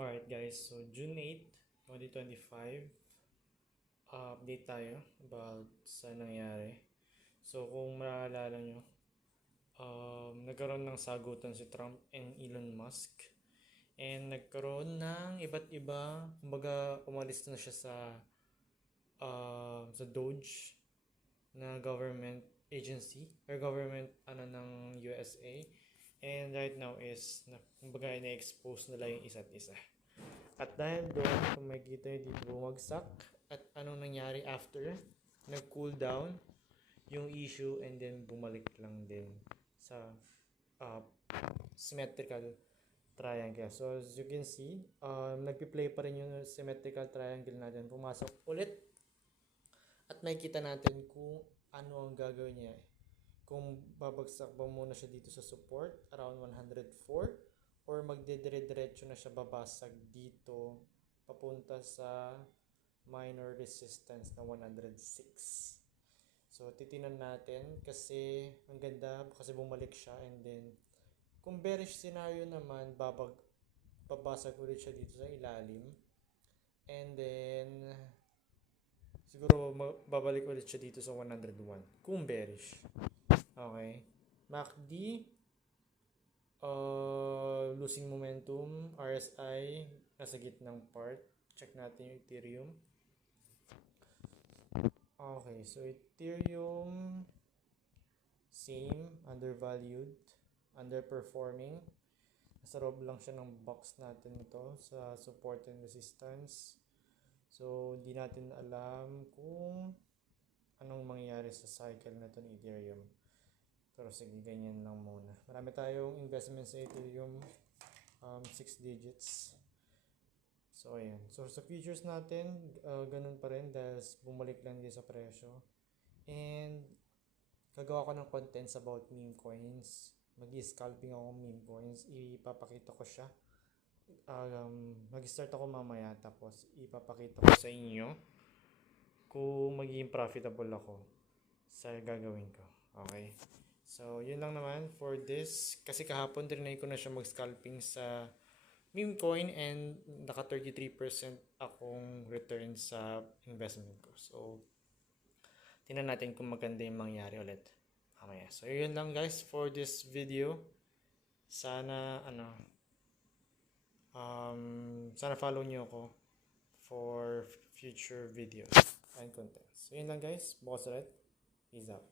Alright guys, so June 8, 2025, update tayo about sa nangyari. So kung maalala nyo, nagkaroon ng sagutan si Trump and Elon Musk. And nagkaroon ng iba't iba, kumbaga umalis na siya sa Doge na government agency or government ng USA. And right now is, kumbaga ina-expose nila yung isa't isa. At dahil doon, kung makikita nyo dito bumagsak, at anong nangyari after, nag-cool down yung issue and then bumalik lang din sa symmetrical triangle. So as you can see, nagpi-play pa rin yung symmetrical triangle natin. Pumasok ulit at makikita natin kung ano ang gagawin niya. Kung babagsak ba muna siya dito sa support around 104 or magdidire-diretso na siya babasag dito papunta sa minor resistance na 106. So titinan natin kasi ang ganda kasi bumalik siya, and then kung bearish scenario naman babasag ulit siya dito sa ilalim, and then siguro babalik ulit siya dito sa 101 kung bearish. Okay, MACD, losing momentum, RSI nasa gitnang part. Check natin yung Ethereum. Okay, so Ethereum same, undervalued, underperforming. Nasa loob lang siya ng box natin ito sa support and resistance. So hindi natin alam kung anong mangyayari sa cycle na ito ni Ethereum. Pero sige, ganyan lang muna. Marami tayong investment sa Ethereum, 6 digits. So ayan. So sa futures natin, ganun pa rin dahil bumalik lang din sa presyo. And gagawa ko ng contents about meme coins. Mag-scalping ako meme coins. Ipapakita ko siya. Mag-start ako mamaya tapos ipapakita ko sa inyo kung magiging profitable ako sa gagawin ko. Okay? So, yun lang naman for this. Kasi kahapon trinay ko na siya mag-scalping sa meme coin and naka 33% akong return sa investment ko. So, tingnan natin kung maganda yung mangyari ulit. Mamaya. So, yun lang guys for this video. Sana, sana follow nyo ako for future videos and contents. So, yun lang guys. Boss ulit. Peace out.